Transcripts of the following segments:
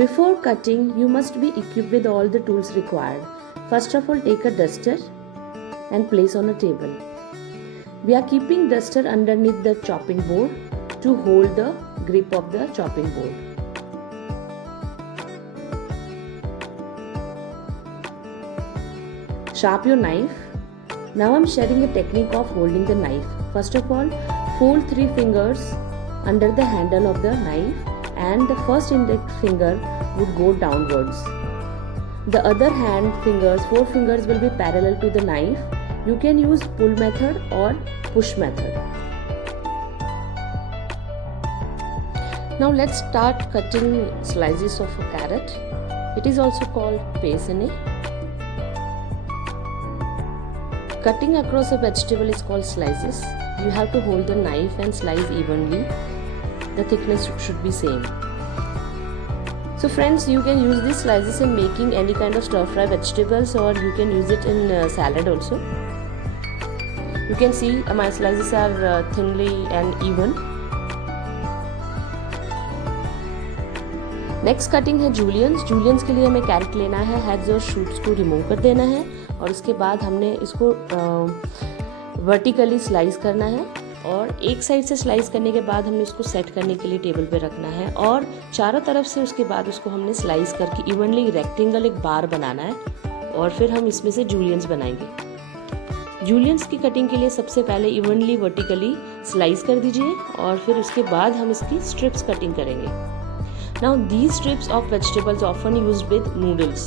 Before cutting, you must be equipped with all the tools required. First of all, take a duster and place on a table. We are keeping duster underneath the chopping board to hold the grip of the chopping board. Sharp your knife. Now I am sharing a technique of holding the knife. First of all, fold 3 fingers under the handle of the knife, and the first index finger would go downwards. The other hand fingers, 4 fingers, will be parallel to the knife. You can use pull method or push method. Now let's start cutting slices of a carrot. It is also called paisane. Cutting across a vegetable is called slices. You have to hold the knife and slice evenly. The thickness should be same. So friends, you can use these slices in making any kind of stir fry vegetables, or you can use it in salad also. You can see my slices are thinly and even. Next cutting है juliennes. Juliennes के लिए हमें carat लेना है, heads और shoots को remove कर देना है, और उसके बाद हमने इसको वर्टिकली स्लाइस करना है, और एक साइड से स्लाइस करने के बाद हमने उसको सेट करने के लिए टेबल पे रखना है, और चारों तरफ से उसके बाद उसको हमने स्लाइस करके इवनली रेक्टेंगल एक बार बनाना है, और फिर हम इसमें से जूलियंस बनाएंगे. जूलियंस की कटिंग के लिए सबसे पहले इवनली वर्टिकली स्लाइस कर दीजिए, और फिर उसके बाद हम इसकी स्ट्रिप्स कटिंग करेंगे. Now these strips of vegetables often used with noodles,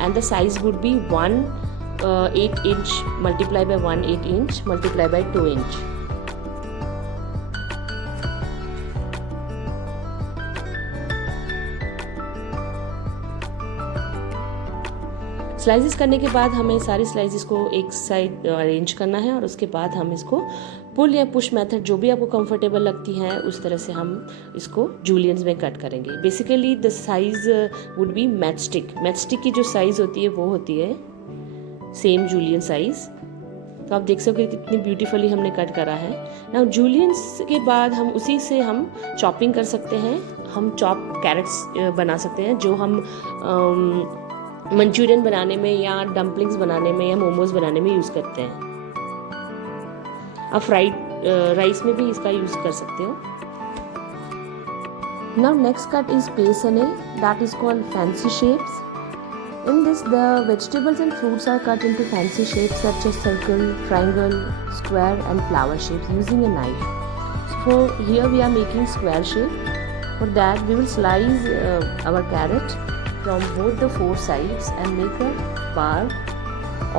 and the size would be 1/8 inch multiplied by 1/8 inch multiplied by 2 inch. Slices करने के बाद हमें सारी स्लाइसेस को एक साइड अरेंज करना है, और उसके बाद हम इसको पुल या पुश मेथड, जो भी आपको कंफर्टेबल लगती है उस तरह से हम इसको जूलियंस में कट करेंगे. Basically the size would be matchstick. Matchstick की जो साइज होती है वो होती है सेम जूलियन साइज. तो आप देख सकते हो कितनी ब्यूटीफुली हमने कट करा है. नाउ जूलियंस के बाद हम उसी से हम चॉपिंग कर सकते हैं. हम चॉप कैरेट्स बना सकते हैं, जो हम मंचूरियन बनाने में या डम्पलिंग्स बनाने में या मोमोज बनाने में यूज़ करते हैं. आप फ्राइड राइस में भी इसका यूज़ कर सकते हो. Now next cut is paysanne, that is called fancy shapes. In this, the vegetables and fruits are cut into fancy shapes such as circle, triangle, square and flower shapes using a knife. So here we are making square shape. For that we will slice our carrot from both the 4 sides and make a bar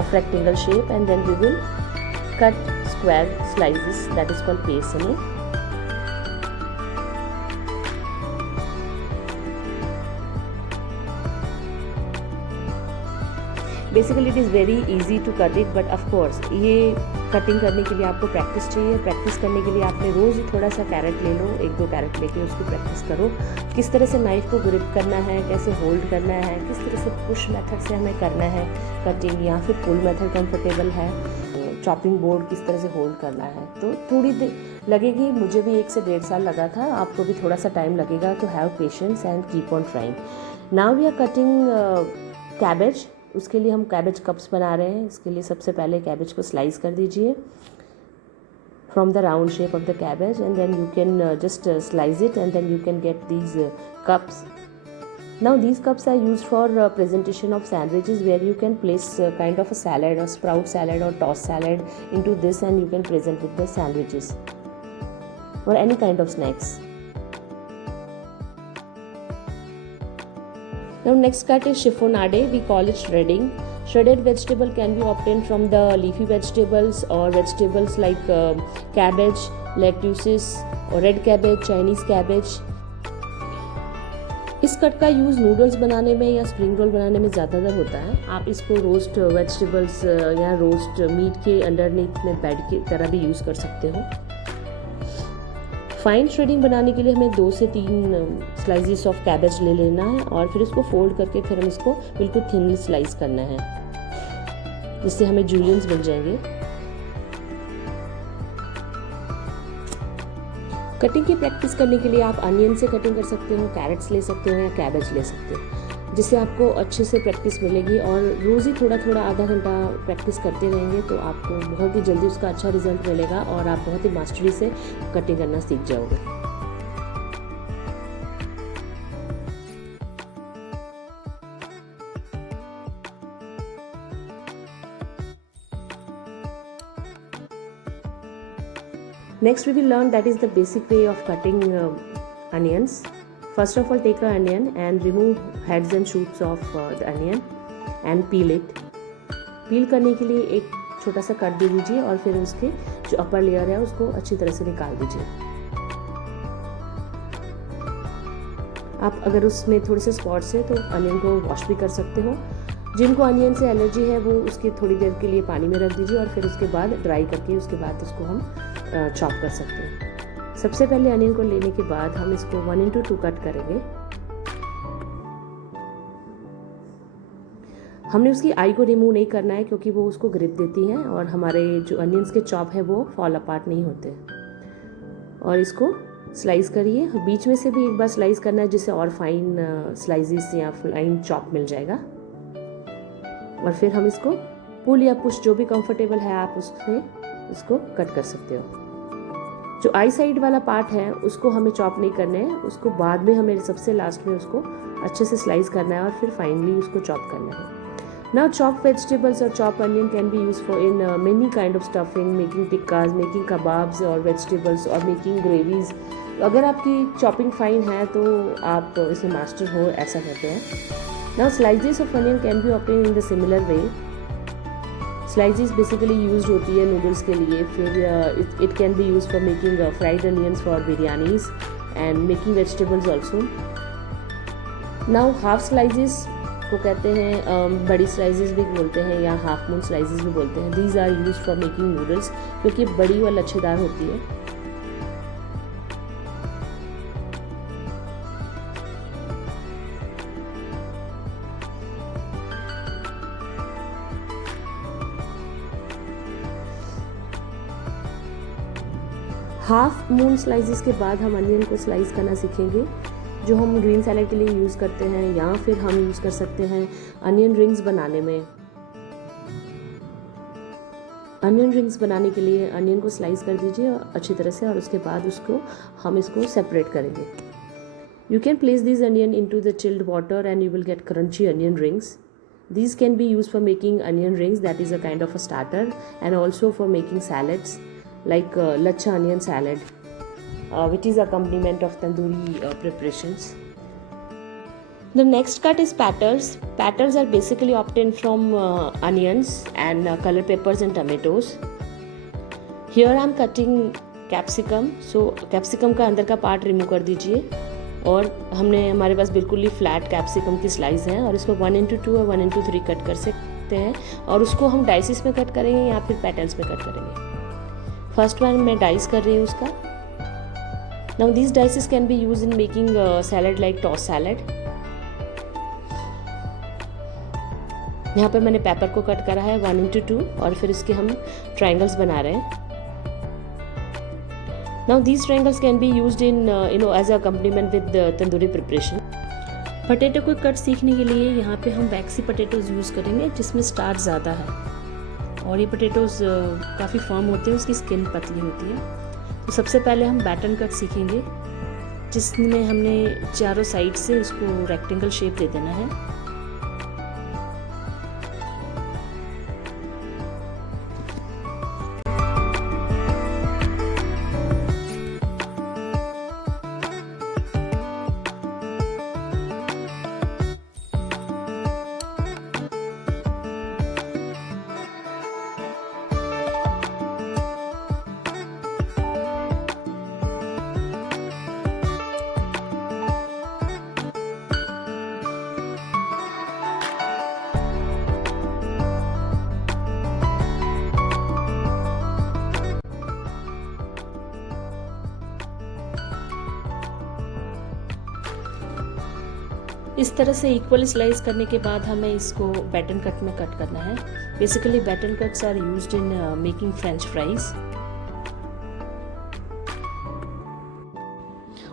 of rectangle shape, and then we will cut square slices, that is called paisane. Basically it is very easy to cut it, but of course ये cutting करने के लिए आपको practice चाहिए. Practice करने के लिए आपने रोज़ थोड़ा सा कैरेट ले लो, 1-2 कैरेट लेके उसको प्रैक्टिस करो, किस तरह से नाइफ को ग्रिप करना है, कैसे होल्ड करना है, किस तरह से पुश मेथड से हमें करना है कटिंग, या फिर पुल मेथड कंफर्टेबल है, चॉपिंग बोर्ड किस तरह से होल्ड करना है. तो थोड़ी देर लगेगी, मुझे भी 1 से 1.5 साल लगा था, आपको भी थोड़ा सा टाइम लगेगा. तो have patience and keep on trying. Now we are cutting cabbage. उसके लिए हम कैबेज कप्स बना रहे हैं. इसके लिए सबसे पहले कैबेज को स्लाइस कर दीजिए from the round shape of the cabbage, and then you can just slice it, and then you can get these cups. Now these cups are used for presentation of sandwiches, where you can place kind of a salad or sprout salad or tossed salad into this, and you can present with the sandwiches or any kind of snacks. Now next cut is chiffonade. We call it shredding. Shredded vegetable can be obtained from the leafy vegetables or vegetables like cabbage, lettuces or red cabbage, Chinese cabbage. इस cut का use noodles बनाने में या spring roll बनाने में ज़्यादातर होता है। आप इसको रोस्ट वेजिटेबल्स या रोस्ट मीट के अंडरनीथ में बेड की तरह भी यूज़ कर सकते हो। फाइन श्रेडिंग बनाने के लिए हमें 2 से 3 स्लाइसेस ऑफ कैबेज ले लेना है और फिर इसको फोल्ड करके फिर हम इसको बिल्कुल थिन स्लाइस करना है, जिससे हमें जूलियंस बन जाएंगे। कटिंग की प्रैक्टिस करने के लिए आप अनियन से कटिंग कर सकते हो, कैरेट्स ले सकते हो या कैबेज ले सकते हो, जिससे आपको अच्छे से प्रैक्टिस मिलेगी। और रोज़ ही थोड़ा थोड़ा आधा घंटा प्रैक्टिस करते रहेंगे तो आपको बहुत ही जल्दी उसका अच्छा रिजल्ट मिलेगा और आप बहुत ही मास्टरी से कटिंग करना सीख जाओगे। Next we will learn that is the basic way of cutting onions. First of all, take an onion and remove heads and shoots of the onion and peel it. Peel करने के लिए एक छोटा सा cut दे दीजिए और फिर उसके जो अपर लेयर है उसको अच्छी तरह से निकाल दीजिए। आप अगर उसमें थोड़े से स्पॉट्स है तो अनियन को वॉश भी कर सकते हो। जिनको अनियन से एलर्जी है वो उसके थोड़ी देर के लिए पानी में रख दीजिए और फिर उसके बाद ड्राई करके उसके बाद उसको हम चॉप कर सकते हैं। सबसे पहले अनियन को लेने के बाद हम इसको 1:2 कट करेंगे। हमने उसकी आई को रिमूव नहीं करना है क्योंकि वो उसको ग्रिप देती हैं और हमारे जो अनियंस के चॉप है वो फॉल अपार्ट नहीं होते। और इसको स्लाइस करिए, बीच में से भी एक बार स्लाइस करना है जिससे और फाइन स्लाइसेस या फाइन चॉप मिल जाएगा। और फिर हम इसको पुल या पुश जो भी कंफर्टेबल है आप उससे इसको कट कर सकते हो। जो आई साइड वाला पार्ट है उसको हमें चॉप नहीं करना है, उसको बाद में हमें सबसे लास्ट में उसको अच्छे से स्लाइस करना है और फिर फाइनली उसको चॉप करना है। नाउ चॉप वेजिटेबल्स और chop onion can be use for in many kind of stuffing, making tikkas, making kebabs और वेजिटेबल्स और मेकिंग ग्रेवीज। अगर आपकी चॉपिंग फाइन है तो आप इसमें मास्टर हो, ऐसा कहते हैं। Now slices of onion can be obtained in the similar way. Slices basically used होती है नूडल्स के लिए, फिर it can be used for making fried onions for biryanis and making vegetables also. Now half slices को कहते हैं बड़ी slices भी बोलते हैं या हाफ मून स्लाइसेस भी बोलते हैं। These are used for making noodles क्योंकि बड़ी और लच्छेदार होती है। हाफ मून स्लाइसेस के बाद हम अनियन को स्लाइस करना सीखेंगे, जो हम ग्रीन सैलेड के लिए यूज़ करते हैं या फिर हम यूज़ कर सकते हैं अनियन रिंग्स बनाने में। अनियन रिंग्स बनाने के लिए अनियन को स्लाइस कर दीजिए अच्छी तरह से और उसके बाद हम इसको सेपरेट करेंगे। You can place this onion into the chilled water and you will get crunchy onion rings. These can be used for making onion rings, that is a kind of a starter, and also for making salads like lachha onion salad, which is accompaniment of tandoori preparations. The next cut is paters. Paters are basically obtained from onions and color peppers and tomatoes. Here I am cutting capsicum. So capsicum का अंदर का part remove कर दीजिए और हमारे पास बिल्कुल ही flat capsicum की slice है और इसको 1:2 और 1:3 कट कर सकते हैं और उसको हम डाइसेस में कट करेंगे या फिर पेटल्स में कट करेंगे। फर्स्ट वन मैं डाइस कर रही हूँ उसका। Now this dices can be use in making salad like toss salad. यहाँ पे मैंने पेपर को कट करा है 1:2 और फिर इसके हम ट्रायंगल्स बना रहे हैं। Now these triangles can be used in as a accompaniment with the tandoori preparation. Potato को कट सीखने के लिए यहाँ पे हम वैक्सी पटेटोज़ यूज़ करेंगे जिसमें स्टार्च ज़्यादा है और ये पटेटोज़ काफ़ी फर्म होते हैं, उसकी स्किन पतली होती है। तो सबसे पहले हम बैटन कट सीखेंगे। जिसमें हमने चारों साइड से इसको रेक्टेंगल शेप दे देना है। इस तरह से इक्वल स्लाइस करने के बाद हमें इसको बैटन कट में कट करना है। Basically baton cuts are used in making French fries.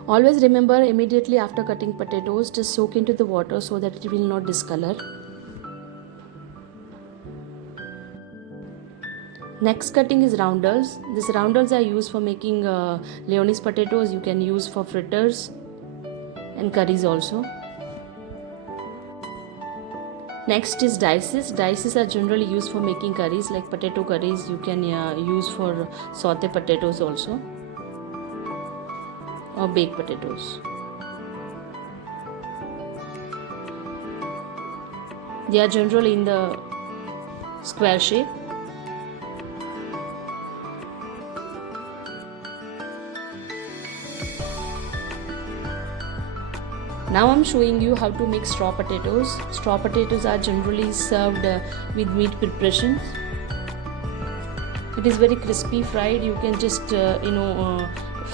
Always remember, immediately after cutting potatoes, just soak into the water so that it will not discolor. Next cutting is roundels. These roundels are used for making Leonese potatoes. You can use for fritters and curries also. Next is dices. Dices are generally used for making curries, like potato curries. You can use for saute potatoes also, or baked potatoes. They are generally in the square shape. Now I'm showing you how to make straw potatoes. Straw potatoes are generally served with meat preparations. It is very crispy fried. You can just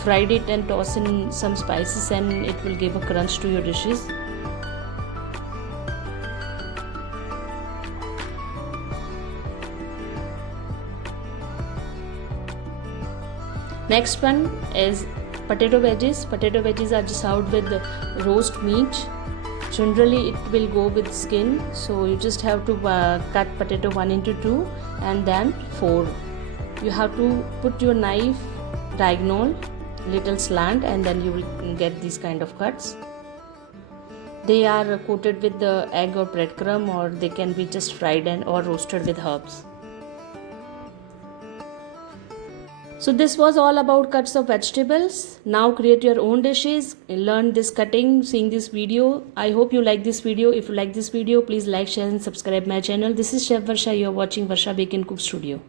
fry it and toss in some spices and it will give a crunch to your dishes. Next one is potato wedges. Potato wedges are served with roast meat. Generally it will go with skin, so you just have to cut potato 1 into 2 and then 4. You have to put your knife diagonal, little slant, and then you will get these kind of cuts. They are coated with the egg or breadcrumb, or they can be just fried and or roasted with herbs. So this was all about cuts of vegetables. Now create your own dishes, learn this cutting, seeing this video. I hope you like this video. If you like this video, please like, share and subscribe my channel. This is Chef Varsha. You are watching Varsha Bake and Cook Studio.